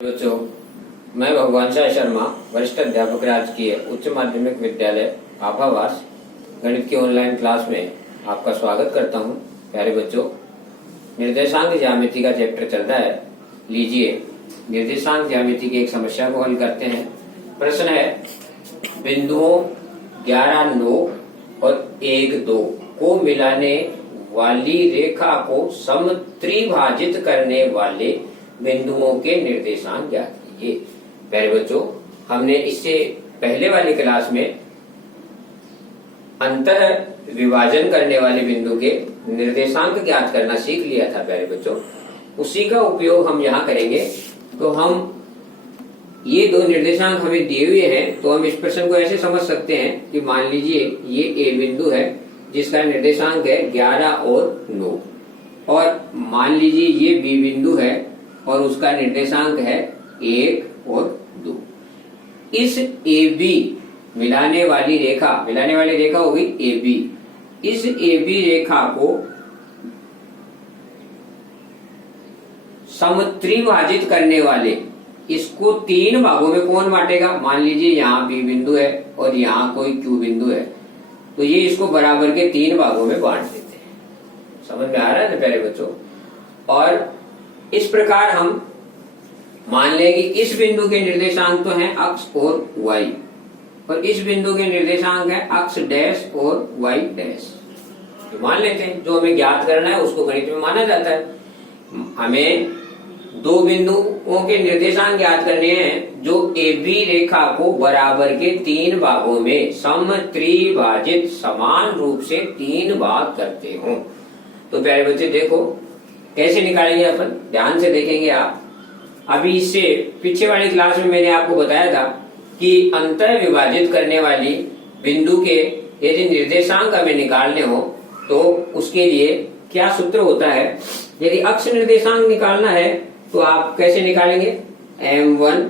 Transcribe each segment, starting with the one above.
बच्चों, मैं भगवान शाह शर्मा, वरिष्ठ अध्यापक राजकीय उच्च माध्यमिक विद्यालय आभावास, गणित की ऑनलाइन क्लास में आपका स्वागत करता हूं। प्यारे बच्चों, निर्देशांक ज्यामिति का चैप्टर चल रहा है। लीजिए, निर्देशांक ज्यामिति की एक समस्या को हल करते हैं। प्रश्न है, बिंदुओं 11, 9 और 1, 2 को मिलाने वाली रेखा को समत्रिभाजित करने वाले बिंदुओं के निर्देशांक ज्ञात कीजिए। प्यारे बच्चों, हमने इससे पहले वाली क्लास में अंतर विभाजन करने वाले बिंदु के निर्देशांक ज्ञात करना सीख लिया था। प्यारे बच्चों, उसी का उपयोग हम यहाँ करेंगे। तो हम ये दो निर्देशांक हमें दिए हुए हैं, तो हम इस प्रश्न को ऐसे समझ सकते हैं कि मान लीजिए ये ए बिंदु है जिसका निर्देशांक है 11 और 9, और मान लीजिए ये बी बिंदु है और उसका निर्देशांक है 1 और 2। इस ए बी मिलाने वाली रेखा होगी ए बी। इस ए बी रेखा को समत्रिभाजित करने वाले, इसको 3 भागों में कौन बांटेगा? मान लीजिए यहाँ बी बिंदु है और यहाँ कोई क्यू बिंदु है, तो ये इसको बराबर के 3 भागों में बांट देते हैं। समझ में आ रहा है ना प्यारे बच्चों? और इस प्रकार हम मान लेंगे इस बिंदु के निर्देशांक तो हैं अक्ष और वाई, और इस बिंदु के निर्देशांक है अक्ष डैश और वाई डैश। तो मान लेते हैं, जो हमें ज्ञात करना है उसको गणित में माना जाता है। हमें दो बिंदुओं के निर्देशांक ज्ञात करने हैं जो ए बी रेखा को बराबर के 3 भागों में समत्रिभाजित समान रूप से 3 भाग करते हों। तो प्यारे बच्चे देखो कैसे निकालेंगे अपन, ध्यान से देखेंगे आप। अभी इससे पीछे वाली क्लास में मैंने आपको बताया था कि अंतर विभाजित करने वाली बिंदु के यदि निर्देशांक हमें निकालने हो तो उसके लिए क्या सूत्र होता है। यदि अक्ष निर्देशांक निकालना है तो आप कैसे निकालेंगे? m1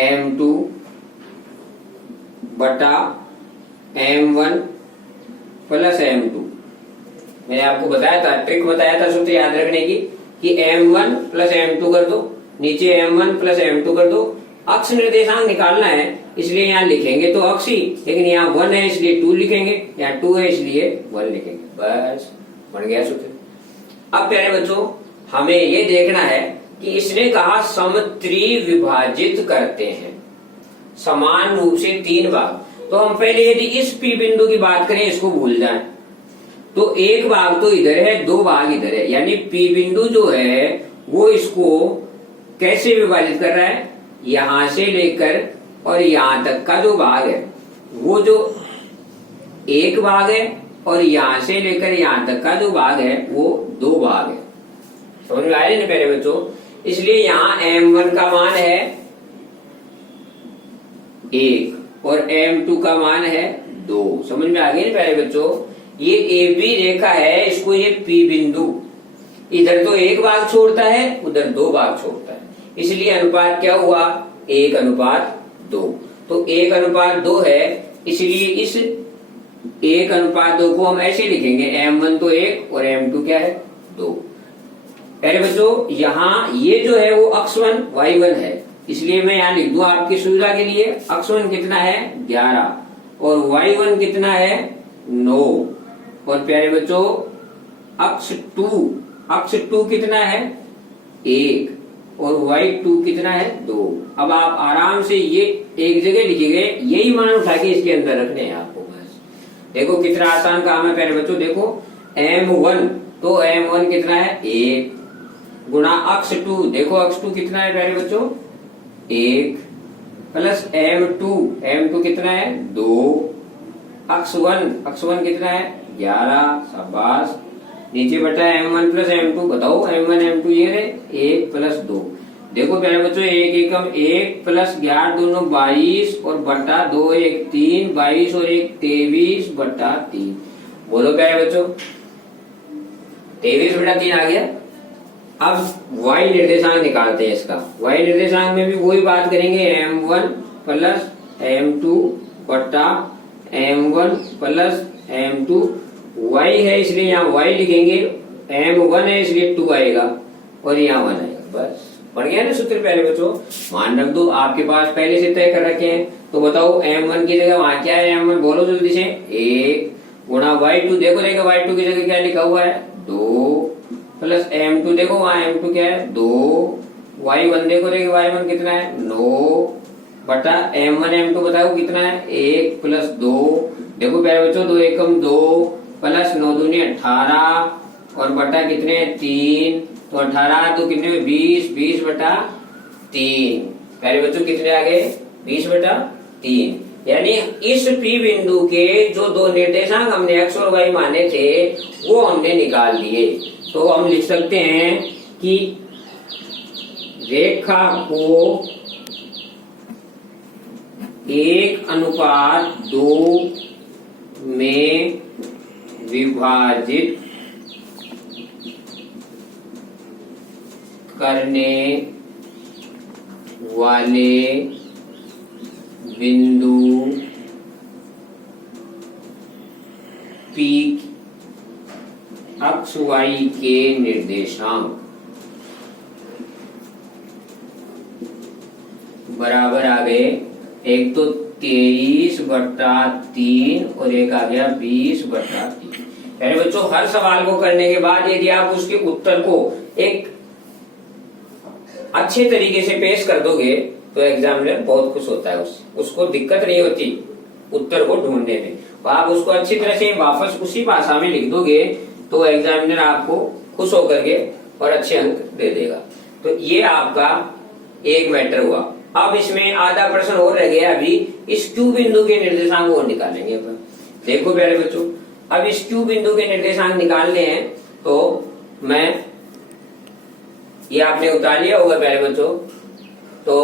m2 बटा m1 प्लस m2। मैंने आपको बताया था, ट्रिक बताया था सूत्र याद रखने की कि m1 प्लस m2 कर दो, नीचे m1 प्लस m2 कर दो। अक्ष निर्देशांक निकालना है इसलिए यहाँ लिखेंगे तो अक्ष ही, लेकिन यहाँ 1 है इसलिए 2 लिखेंगे, यहाँ 2 है इसलिए 1 लिखेंगे। बस बन गया सूत्र। अब प्यारे बच्चों, हमें ये देखना है कि इसने कहा समत्रिविभाजित करते हैं समान रूप से 3 भाग। तो हम पहले यदि इस पी बिंदु की बात करें, इसको भूल जाएं, तो 1 भाग तो इधर है, 2 भाग इधर है, यानी पी बिंदु जो है वो इसको कैसे विभाजित कर रहा है? यहां से लेकर और यहां तक का जो भाग है वो जो 1 भाग है, और यहां से लेकर यहां तक का जो भाग है वो 2 भाग है। समझ में आया ना प्यारे बच्चों? इसलिए यहाँ m1 का मान है 1 और m2 का मान है 2। समझ में आ गया ना प्यारे बच्चों? ये ए बी रेखा है, इसको ये पी बिंदु इधर तो 1 भाग छोड़ता है, उधर 2 भाग छोड़ता है, इसलिए अनुपात क्या हुआ? 1:2। तो 1:2 है, इसलिए इस 1:2 को हम ऐसे लिखेंगे, m1 तो 1 और m2 क्या है? 2। प्यारे बच्चों, यहाँ ये जो है वो x1 y1 है, इसलिए मैं यहाँ लिख दूं आपकी सुविधा के लिए। x1 कितना है? 11 और y1 कितना है? 9। और प्यारे बच्चों, x2 कितना है? 1 और y2 कितना है? 2। अब आप आराम से ये एक जगह लिखेंगे, यही मान उठा के इसके अंदर रखने हैं आपको। बस देखो कितना आसान काम है प्यारे बच्चों। देखो m1 तो m1 कितना है? 1 गुणा x2, देखो x2 कितना है प्यारे बच्चों? 1 प्लस m2 कितना है? 2। x1 कितना है? 11। शाबाश। नीचे बटा m1 प्लस m2, बताओ m1 m2 ये रहे 1 प्लस 2। देखो प्यारे बच्चों, 1 एकम 1 प्लस 11 दोनों 22 और बटा 2 1 3, 22 और 1 23/3। बोलो प्यारे बच्चों, 23/3 आ गया। अब y निर्देशांक निकालते हैं इसका। y निर्देशांक में भी वही बात करेंगे, m1 प्लस m2 बटा m1 प्लस m2। y है इसलिए यहाँ y लिखेंगे, m1 है इसलिए 2 आएगा और यहाँ 1 आएगा। बस बन गया ना सूत्र प्यारे बच्चों। मान रख दो, आपके पास पहले से तय कर रखे हैं, तो बताओ m1 की जगह वहां क्या है, m1 बोलो जल्दी से, 1 गुणा y2, देखो y2 की जगह क्या लिखा हुआ है 2 प्लस m2, देखो वहां m2 क्या है 2, y1 देखो y1 कितना है 9 बटा m1 m2 बताओ कितना है 1 प्लस 2, देखो प्यारे बच्चों 2 एकम 2 प्लस 9 दूनी 18 और बटा कितने 3, तो 18 तो कितने 20 बटा 3, प्यारे बच्चों कितने आ गए 20 बटा 3। यानी इस P बिंदु के जो दो निर्देशांक हमने x और y माने थे वो हमने निकाल लिए। तो हम लिख सकते हैं कि रेखा को 1:2 में विभाजित करने वाले बिंदु P अक्ष y के निर्देशांक बराबर आ गए, एक तो 23 बटा 3 और एक आ गया 20 बटा 3। यानी बच्चों हर सवाल को करने के बाद यदि आप उसके उत्तर को एक अच्छे तरीके से पेश कर दोगे तो एग्जामिनर बहुत खुश होता है, उसको दिक्कत नहीं होती उत्तर को ढूंढने में। तो आप उसको अच्छी तरह से वापस उसी भाषा में लिख दोगे तो एग्जामिनर आपको खुश होकर के और अच्छे अंक दे देगा। तो ये आपका एक मैटर हुआ। अब इसमें आधा प्रश्न और रह गया, अभी इस Q बिंदु के निर्देशांक को निकालेंगे अपन। देखो प्यारे बच्चों, अब इस Q बिंदु के निर्देशांक निकालने हैं, तो मैं ये आपने उतार लिया होगा प्यारे बच्चों। तो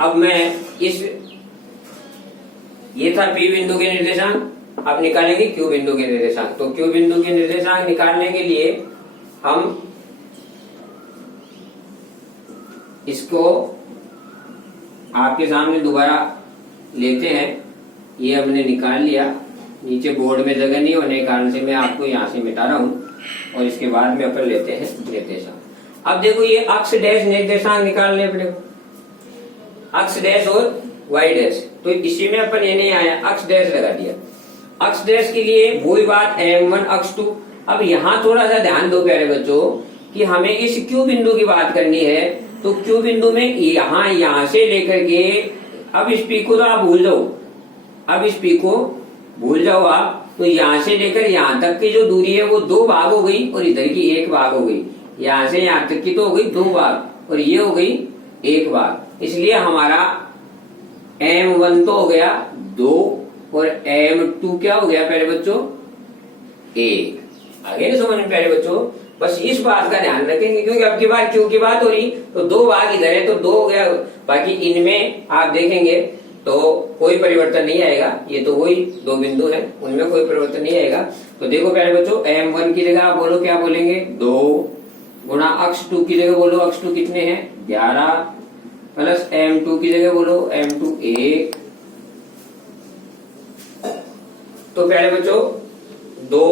अब मैं ये था P बिंदु के निर्देशांक, अब निकालेंगे Q बिंदु के निर्देशांक। तो Q बिंदु के निर्देशांक निकालने के लिए हम इसको आपके सामने दोबारा लेते हैं। ये हमने निकाल लिया, नीचे बोर्ड में जगह नहीं होने के कारण से मैं आपको यहाँ से मिटा रहा हूँ और इसके बाद में अपन लेते हैं निर्देशांक। अब देखो ये अक्ष डैश निर्देशांक निकालने अपने को, अक्ष डैश और वाई डैश। तो इसी में अपन ये नहीं आया, अक्ष डैश लगा दिया। अक्ष डैश के लिए वही बात m1 अक्ष 2। अब यहाँ थोड़ा सा ध्यान दो प्यारे बच्चों कि हमें इस Q बिंदु की बात करनी है। तो Q बिंदु में यहाँ से लेकर के अब इस P को तो आप भूल जाओ, अब इस P को भूल जाओ आप। तो यहाँ से लेकर यहाँ तक की जो दूरी है वो 2 भाग हो गई और इधर की 1 भाग हो गई। यहाँ से यहाँ तक की तो हो गई 2 भाग और ये हो गई 1 भाग। इसलिए हमारा m1 तो हो गया 2 और m2 क्या हो गया प्यारे बच्चों 1। आगे नहीं समझ में प्यारे बच्चों, बस इस बात का ध्यान रखेंगे क्योंकि अब की बार Q की बात हो रही तो 2 भाग इधर है तो 2 हो गया। बाकी इनमें आप देखेंगे तो कोई परिवर्तन नहीं आएगा, ये तो वही 2 बिंदु है उनमें कोई परिवर्तन नहीं आएगा। तो देखो प्यारे बच्चों m1 की जगह आप बोलो क्या बोलेंगे 2 गुणा अक्ष 2 की जगह बोलो अक्ष 2 कितने हैं 11 प्लस m2 की जगह बोलो m2 1। तो प्यारे बच्चों 2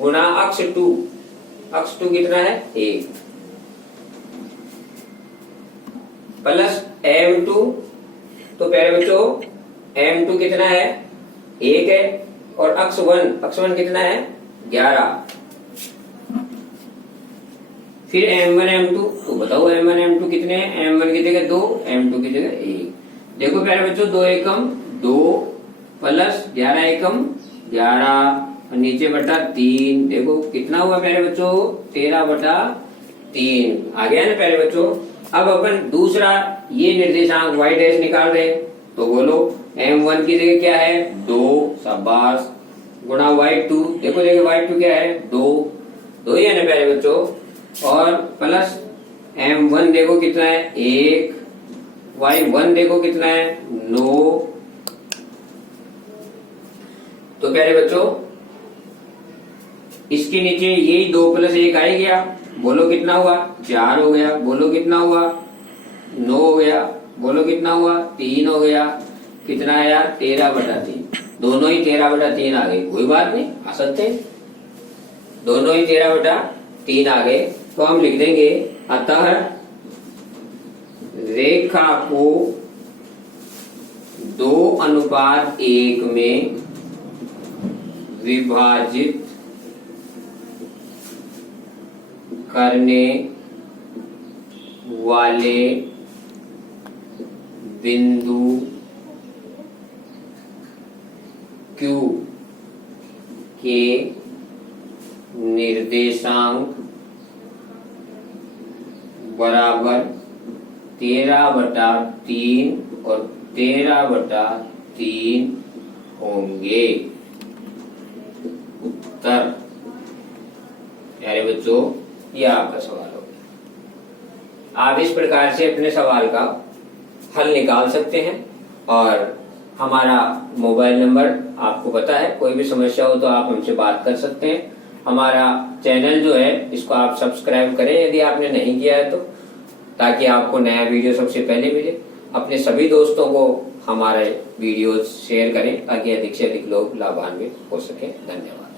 गुणा अक्ष 2 कितना है 1 प्लस m2। तो प्यारे बच्चों m2 कितना है 1 है और अक्ष 1 कितना है 11। फिर m1 m2, तो बताओ m1 m2 कितने हैं, m1 की जगह 2 m2 की जगह 1। देखो प्यारे बच्चों 2 एकम 2 प्लस 11 एकम 11 और नीचे बटा 3। देखो कितना हुआ प्यारे बच्चों 13 बटा 3 आ गया ना प्यारे बच्चों। अब अपन दूसरा ये निर्देशांक y डैश निकाल रहे हैं, तो बोलो m1 की जगह क्या है 2 शाबाश गुणा y2। देखो y2 क्या है 2 ही है ना प्यारे बच्चों, और प्लस m1 देखो कितना है 1, y1 देखो कितना है 9। तो प्यारे बच्चों इसके नीचे यही 2 प्लस 1 आ गया, बोलो कितना हुआ 4 हो गया, बोलो कितना हुआ 9 हो गया, बोलो कितना हुआ 3 हो गया, कितना आया 13 बटा 3। दोनों ही 13 बटा 3 आ गए, कोई बात नहीं आ सकते, दोनों ही 13 बटा 3 आ गए। तो हम लिख देंगे अतः रेखा को 2:1 में विभाजित करने वाले बिंदु Q के निर्देशांक बराबर 13/3 और 13/3 होंगे। उत्तर प्यारे बच्चों, यह आपका सवाल हो गया। आप इस प्रकार से अपने सवाल का हल निकाल सकते हैं और हमारा मोबाइल नंबर आपको पता है, कोई भी समस्या हो तो आप हमसे बात कर सकते हैं। हमारा चैनल जो है इसको आप सब्सक्राइब करें यदि आपने नहीं किया है तो, ताकि आपको नया वीडियो सबसे पहले मिले। अपने सभी दोस्तों को हमारे वीडियोस शेयर करें ताकि अधिक से अधिक लोग लाभान्वित हो सके। धन्यवाद।